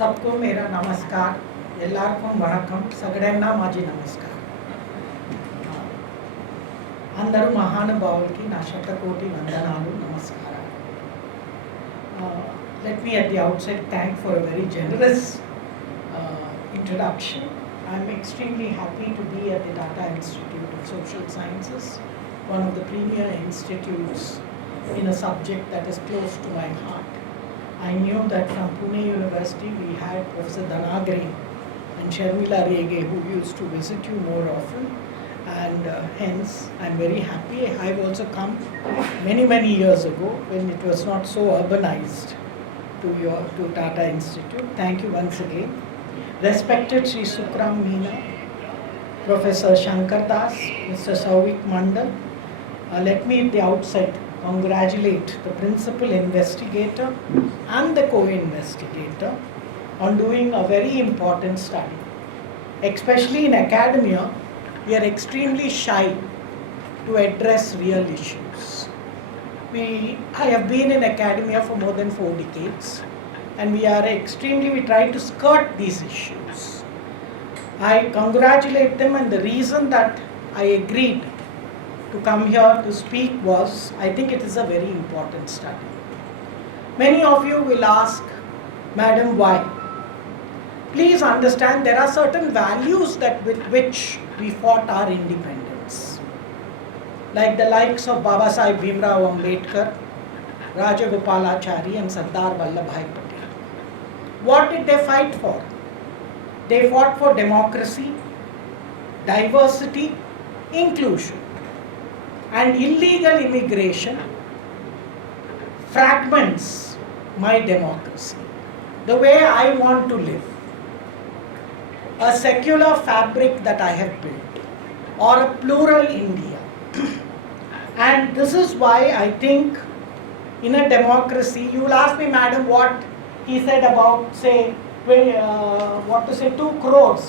सबको मेरा नमस्कार ಎಲ್ಲರಿಗೂ ವಣಕಂ సగడైనా మాజీ నమస్కారం అందరూ మహానుభావులకి నా శతకోటి వందనాలు నమస్కారాలు let me at the outset thank for a very generous introduction. I'm extremely happy to be at the Tata Institute of Social Sciences, one of the premier institutes in a subject that is close to my heart. I knew that from Pune University we had Professor Danagri and Sharmila Rege who used to visit you more often, and hence I'm very happy. I've also come many years ago when it was not so urbanized to Tata Institute. Thank you once again. Respected Sri Sukram Meena, Professor Shankar Das, Mr. Sauvik Mandal, let me at the outset congratulate the principal investigator and the co-investigator on doing a very important study. Especially in academia, we are extremely shy to address real issues. I have been in academia for more than 4 decades, and we try to skirt these issues. I congratulate them, and the reason that I agreed to come here to speak was, I think it is a very important study. Many of you will ask, Madam, why? Please understand there are certain values with which we fought our independence. Like the likes of Baba Sahib Bhimrao Ambedkar, Rajagopalachari and Sardar Vallabhbhai Patel. What did they fight for? They fought for democracy, diversity, inclusion. And illegal immigration fragments my democracy, the way I want to live, a secular fabric that I have built, or a plural India. And this is why I think in a democracy, you will ask me, Madam, what he said about, say, 2 crores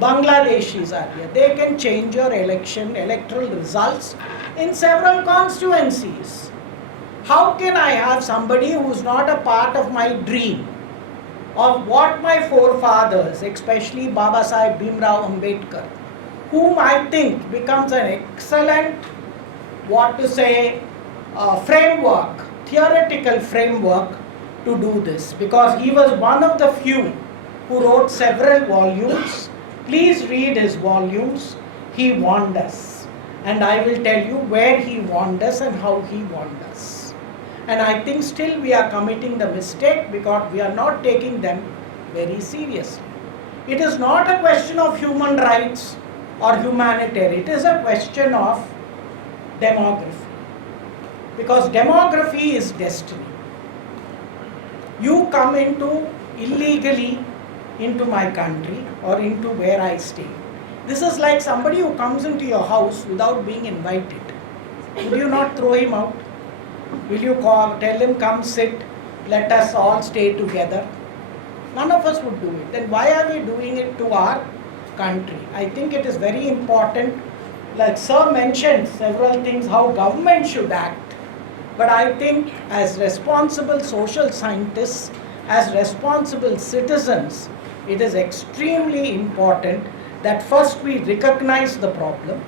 Bangladeshis are here. They can change your electoral results in several constituencies. How can I have somebody who is not a part of my dream, of what my forefathers, especially Baba Sahib Bhimrao Ambedkar, whom I think becomes an excellent, framework, theoretical framework to do this, because he was one of the few who wrote several volumes. Please read his volumes. He warned us, and I will tell you where he warned us and how he warned us. And I think still we are committing the mistake because we are not taking them very seriously. It is not a question of human rights or humanitarian. It is a question of demography, because demography is destiny. You come illegally into my country or into where I stay. This is like somebody who comes into your house without being invited. Would you not throw him out? Will you tell him, come sit, let us all stay together? None of us would do it. Then why are we doing it to our country? I think it is very important. Like Sir mentioned several things, how government should act. But I think as responsible social scientists, as responsible citizens, it is extremely important that first we recognize the problem,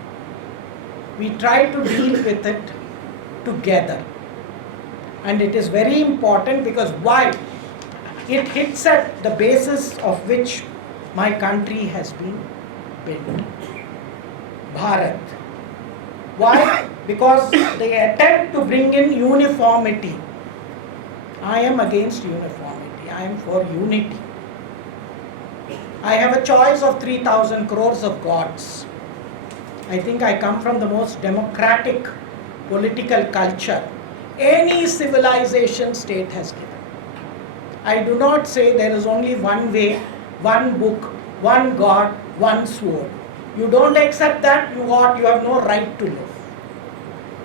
we try to deal with it together. And it is very important because why? It hits at the basis of which my country has been built. Bharat. Why? Because they attempt to bring in uniformity. I am against uniformity. I am for unity. I have a choice of 3,000 crores of gods. I think I come from the most democratic political culture any civilization state has given. I do not say there is only one way, one book, one God, one sword. You don't accept that, you have no right to live.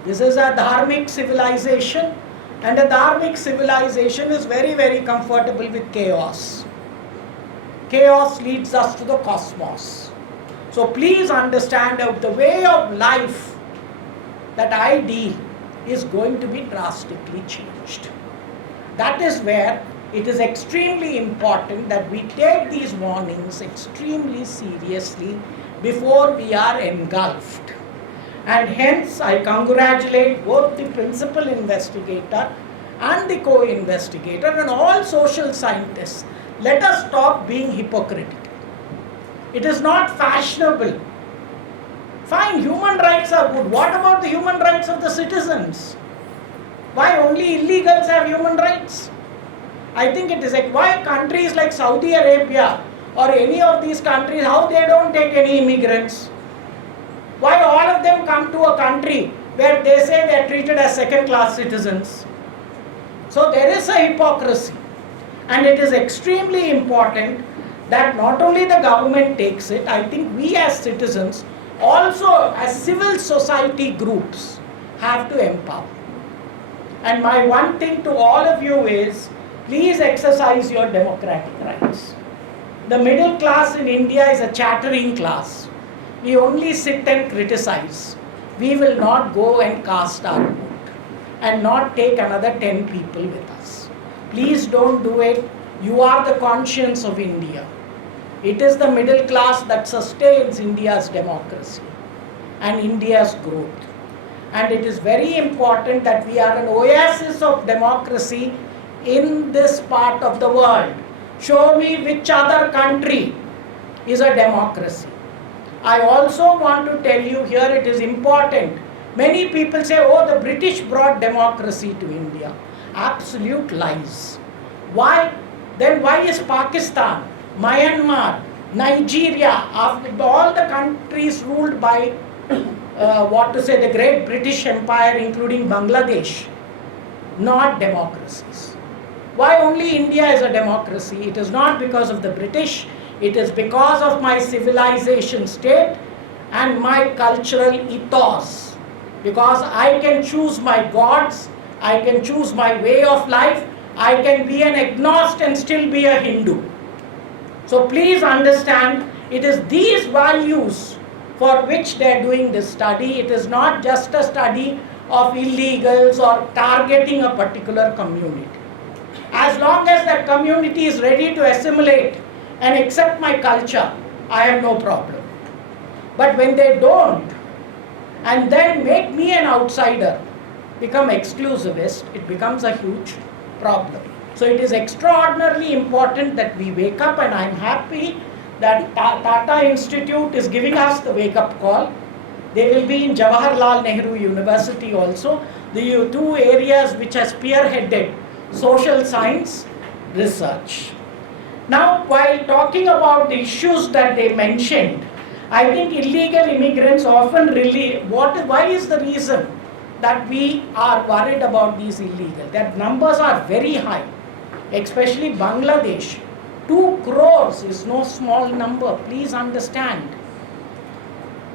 This is a dharmic civilization, and a dharmic civilization is very comfortable with chaos. Chaos leads us to the cosmos. So please understand that the way of life that I deal is going to be drastically changed. That is where it is extremely important that we take these warnings extremely seriously before we are engulfed. And hence, I congratulate both the principal investigator and the co-investigator and all social scientists. Let us stop being hypocritical. It is not fashionable. Fine, human rights are good. What about the human rights of the citizens? Why only illegals have human rights? I think it is like why countries like Saudi Arabia or any of these countries, how they don't take any immigrants? Why all of them come to a country where they say they are treated as second-class citizens? So there is a hypocrisy, and it is extremely important that not only the government takes it, I think we as citizens also as civil society groups have to empower. And my one thing to all of you is, please exercise your democratic rights. The middle class in India is a chattering class. We only sit and criticize. We will not go and cast our vote and not take another 10 people with us. Please don't do it. You are the conscience of India. It is the middle class that sustains India's democracy and India's growth. And it is very important that we are an oasis of democracy in this part of the world. Show me which other country is a democracy. I also want to tell you here it is important. Many people say, oh, the British brought democracy to India. Absolute lies. Why? Then why is Pakistan, Myanmar, Nigeria, after all the countries ruled by the great British Empire, including Bangladesh, not democracies? Why only India is a democracy? It is not because of the British. It is because of my civilization state and my cultural ethos. Because I can choose my gods, I can choose my way of life, I can be an agnostic and still be a Hindu. So please understand, it is these values for which they are doing this study. It is not just a study of illegals or targeting a particular community. As long as that community is ready to assimilate and accept my culture, I have no problem. But when they don't, and then make me an outsider, become exclusivist, it becomes a huge problem. So it is extraordinarily important that we wake up, and I am happy that Tata Institute is giving us the wake-up call. They will be in Jawaharlal Nehru University also, the two areas which are spearheaded social science research. Now, while talking about the issues that they mentioned, I think illegal immigrants often really, why is the reason that we are worried about these illegal? Their numbers are very high, especially Bangladesh. 2 crores is no small number, please understand.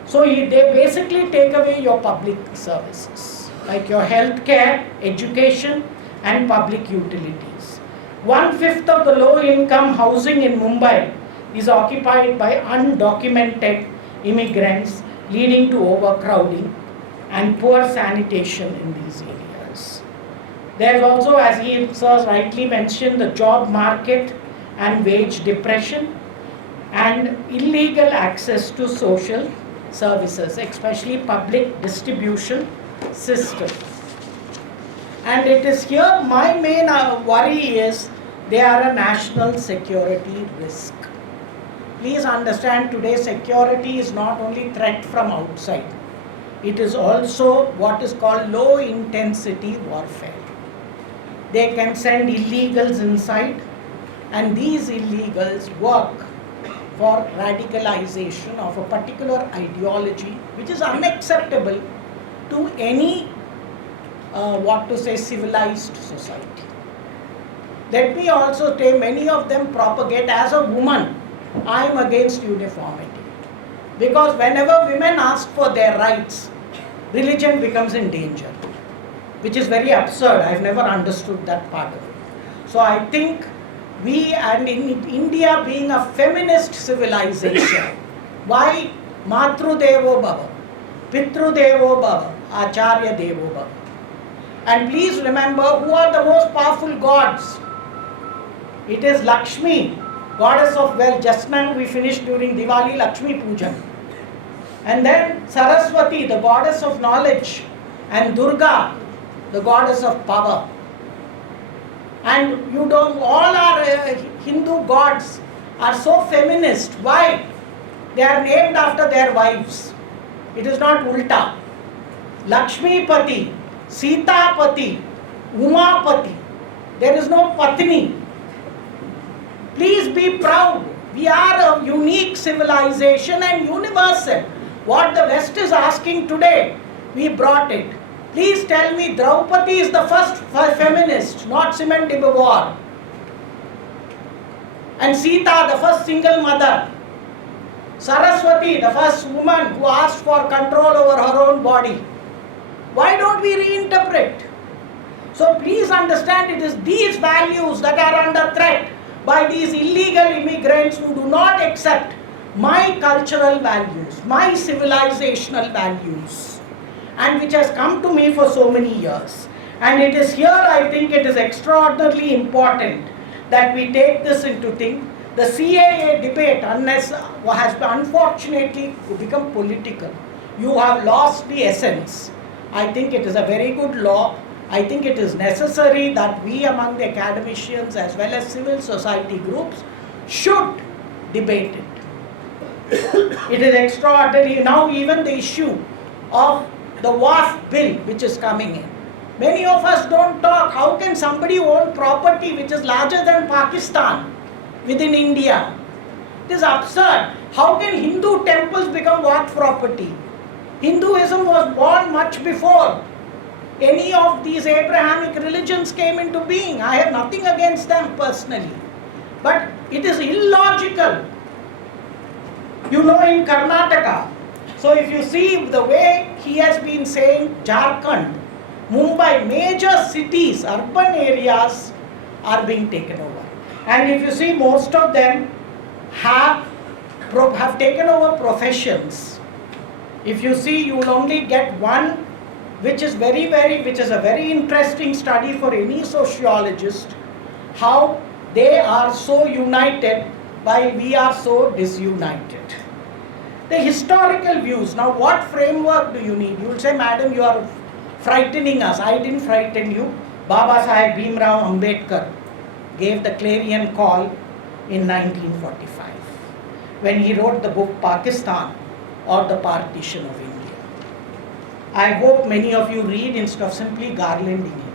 So they basically take away your public services, like your healthcare, education, and public utilities. 1/5 of the low-income housing in Mumbai is occupied by undocumented immigrants, leading to overcrowding and poor sanitation in these areas. There is also, as he rightly mentioned, the job market and wage depression and illegal access to social services, especially public distribution system. And it is here my main worry is they are a national security risk. Please understand, today security is not only threat from outside. It is also what is called low intensity warfare. They can send illegals inside, and these illegals work for radicalization of a particular ideology which is unacceptable to any civilized society. Let me also say, many of them propagate, as a woman, I am against uniformity. Because whenever women ask for their rights, religion becomes in danger, which is very absurd. I have never understood that part of it. So I think we, and in India being a feminist civilization, why Matru Devo Bhava, Pitru Devo Bhava, Acharya Devo Bhava. And please remember, who are the most powerful gods? It is Lakshmi, goddess of wealth. Just now we finished during Diwali Lakshmi Pujan. And then Saraswati, the goddess of knowledge, and Durga, the goddess of power. And you don't, all our Hindu gods are so feminist. Why? They are named after their wives. It is not ulta. Lakshmi Pati, Sita Pati, Uma Pati. There is no Patni. Please be proud. We are a unique civilization and universal. What the West is asking today, we brought it. Please tell me, Draupadi is the first feminist, not Simone de Beauvoir. And Sita, the first single mother. Saraswati, the first woman who asked for control over her own body. Why don't we reinterpret? So please understand, it is these values that are under threat by these illegal immigrants who do not accept my cultural values, my civilizational values, and which has come to me for so many years. And it is here I think it is extraordinarily important that we take this into think. The CAA debate has unfortunately become political. You have lost the essence. I think it is a very good law. I think it is necessary that we among the academicians as well as civil society groups should debate it. It is extraordinary. Now even the issue of the WAF bill which is coming in. Many of us don't talk. How can somebody own property which is larger than Pakistan within India? It is absurd. How can Hindu temples become WAF property? Hinduism was born much before any of these Abrahamic religions came into being. I have nothing against them personally. But it is illogical. You know, in Karnataka, so if you see the way he has been saying Jharkhand, Mumbai, major cities, urban areas are being taken over. And if you see, most of them have taken over professions. If you see, you will only get one, which is a very interesting study for any sociologist, how they are so united while we are so disunited. The historical views. Now, what framework do you need? You will say, madam, you are frightening us. I didn't frighten you. Baba Saheb Bhimrao Ambedkar gave the clarion call in 1945 when he wrote the book Pakistan or the Partition of India. I hope many of you read instead of simply garlanding him.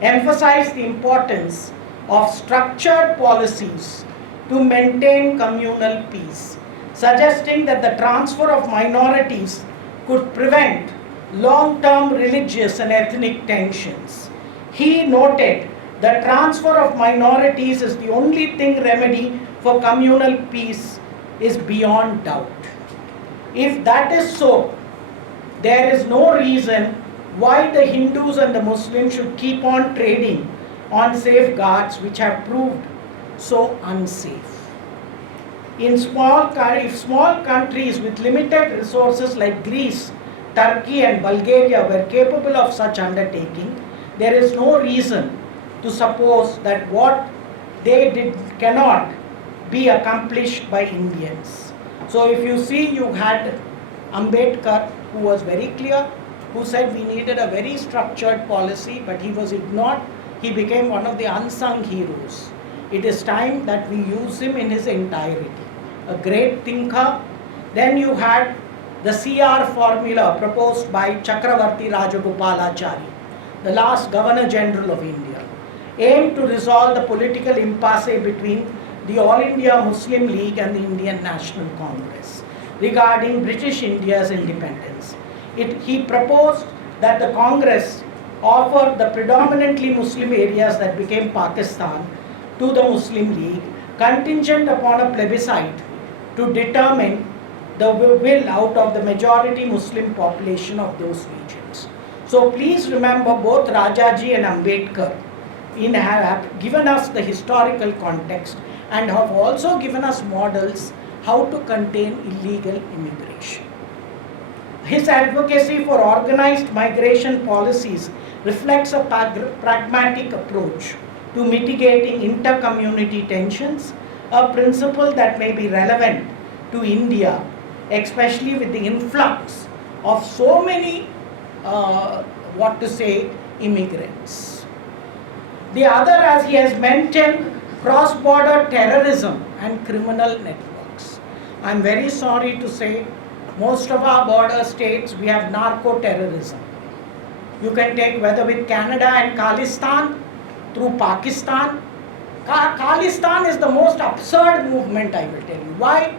Emphasize the importance of structured policies to maintain communal peace, suggesting that the transfer of minorities could prevent long-term religious and ethnic tensions. He noted the transfer of minorities is the only thing remedy for communal peace is beyond doubt. If that is so, there is no reason why the Hindus and the Muslims should keep on trading on safeguards which have proved so unsafe. If small countries with limited resources like Greece, Turkey and Bulgaria were capable of such undertaking, there is no reason to suppose that what they did cannot be accomplished by Indians. So if you see, you had Ambedkar, who was very clear, who said we needed a very structured policy, but he was ignored. He became one of the unsung heroes. It is time that we use him in his entirety. A great thinker. Then you had the CR formula proposed by Chakravarti Rajagopalachari, the last Governor General of India, aimed to resolve the political impasse between the All India Muslim League and the Indian National Congress regarding British India's independence. He proposed that the Congress offer the predominantly Muslim areas that became Pakistan to the Muslim League, contingent upon a plebiscite to determine the will out of the majority Muslim population of those regions. So please remember, both Rajaji and Ambedkar have given us the historical context and have also given us models how to contain illegal immigration. His advocacy for organized migration policies reflects a pragmatic approach to mitigating inter-community tensions, a principle that may be relevant to India, especially with the influx of so many, immigrants. The other, as he has mentioned, cross-border terrorism and criminal networks. I'm very sorry to say, most of our border states, we have narco-terrorism. You can take whether with Canada and Khalistan, through Pakistan. Khalistan is the most absurd movement, I will tell you. Why?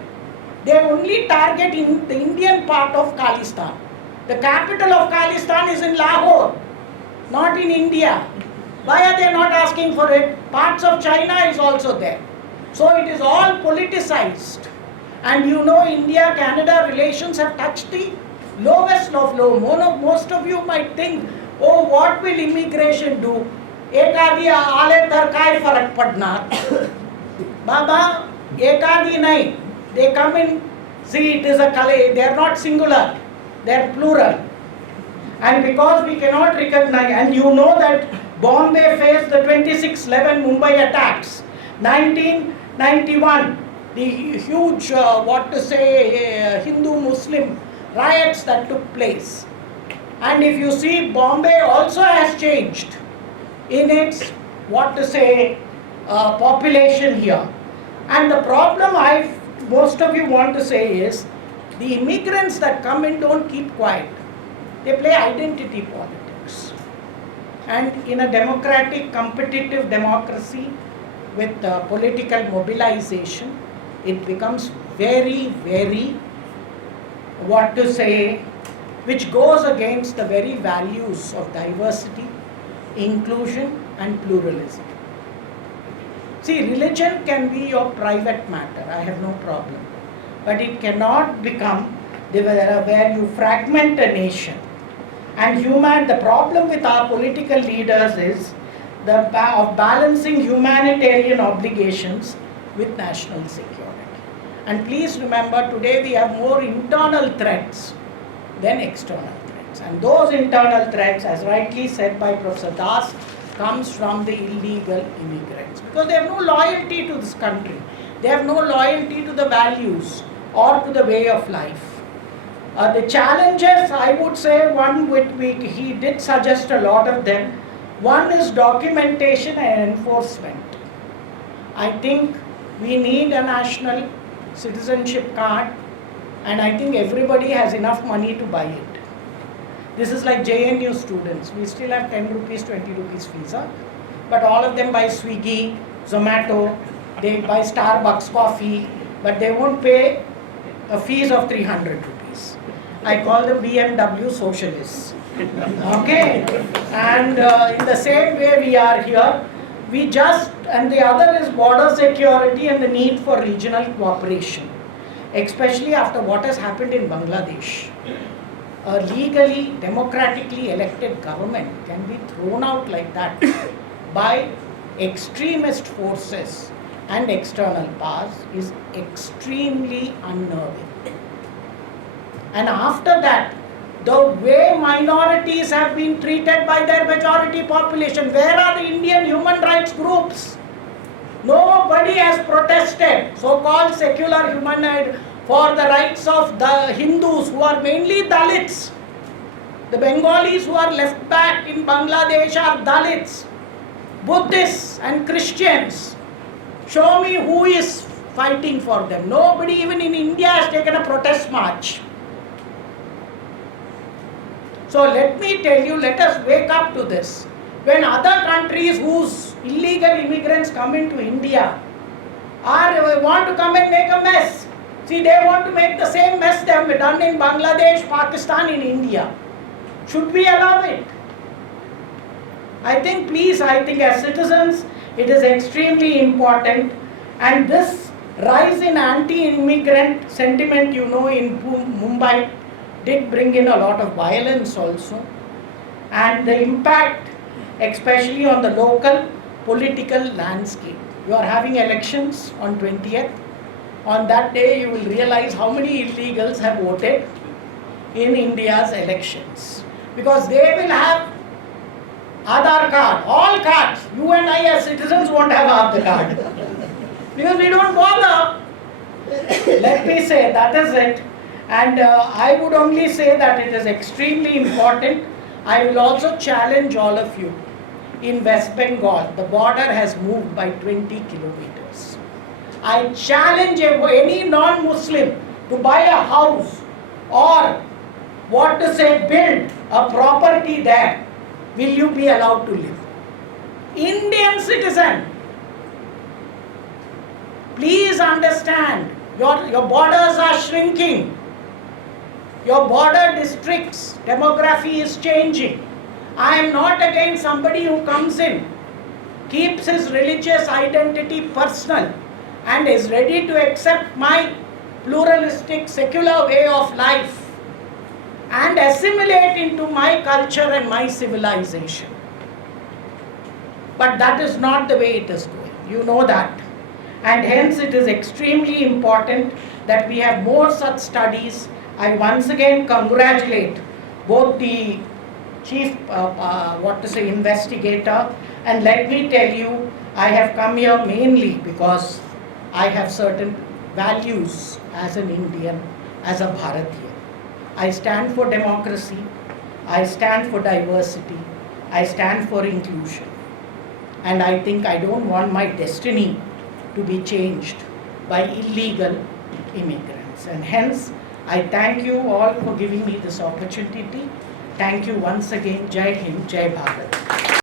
They only target in the Indian part of Khalistan. The capital of Khalistan is in Lahore, not in India. Why are they not asking for it? Parts of China is also there. So it is all politicized. And you know, India-Canada relations have touched the lowest of low. Most of you might think, oh, what will immigration do? एक आदि आले तर काय फरक पड़ना? Baba, एक आदि नहीं. They come in. See, it is a color. They are not singular. They are plural. And because we cannot recognize, and you know that Bombay faced the 26/11 Mumbai attacks, 1991, the huge, Hindu-Muslim riots that took place. And if you see, Bombay also has changed in its, population here. And the problem most of you want to say is, the immigrants that come in don't keep quiet. They play identity politics. And in a democratic, competitive democracy with political mobilization, it becomes very, very, which goes against the very values of diversity, inclusion and pluralism. See, religion can be your private matter, I have no problem. But it cannot become where you fragment a nation. And the problem with our political leaders is of balancing humanitarian obligations with national security. And please remember, today we have more internal threats than external threats. And those internal threats, as rightly said by Professor Das, comes from the illegal immigrants. Because they have no loyalty to this country. They have no loyalty to the values or to the way of life. The challenges, I would say, he did suggest a lot of them. One is documentation and enforcement. I think we need a national citizenship card, and I think everybody has enough money to buy it. This is like JNU students. We still have 10 rupees, 20 rupees visa, but all of them buy Swiggy, Zomato, they buy Starbucks coffee, but they won't pay a fees of 300 rupees. I call them BMW socialists. Okay? And in the same way we are here, and the other is border security and the need for regional cooperation, especially after what has happened in Bangladesh. A legally, democratically elected government can be thrown out like that by extremist forces and external powers is extremely unnerving. And after that, the way minorities have been treated by their majority population, where are the Indian human rights groups? Nobody has protested, so-called secular human rights, for the rights of the Hindus who are mainly Dalits. The Bengalis who are left back in Bangladesh are Dalits, Buddhists and Christians. Show me who is fighting for them. Nobody even in India has taken a protest march. So let me tell you, let us wake up to this. When other countries whose illegal immigrants come into India want to come and make a mess. See, they want to make the same mess they have done in Bangladesh, Pakistan, in India. Should we allow it? I think as citizens, it is extremely important. And this rise in anti-immigrant sentiment, in Mumbai, did bring in a lot of violence also. And the impact, especially on the local political landscape. You are having elections on 20th. On that day, you will realize how many illegals have voted in India's elections. Because they will have Aadhaar card, all cards. You and I as citizens won't have Aadhaar card. Because we don't bother. Let me say, that is it. And I would only say that it is extremely important. I will also challenge all of you. In West Bengal, the border has moved by 20 kilometers. I challenge any non-Muslim to buy a house or build a property there. Will you be allowed to live? Indian citizen, please understand, your borders are shrinking. Your border districts, demography is changing. I am not against somebody who comes in, keeps his religious identity personal, and is ready to accept my pluralistic, secular way of life and assimilate into my culture and my civilization. But that is not the way it is going. You know that. And hence it is extremely important that we have more such studies. I once again congratulate both the chief investigator, and let me tell you, I have come here mainly because I have certain values as an Indian, as a Bharatiya. I stand for democracy, I stand for diversity, I stand for inclusion. And I think I don't want my destiny to be changed by illegal immigrants. And hence, I thank you all for giving me this opportunity. Thank you once again. Jai Hind, Jai Bharat.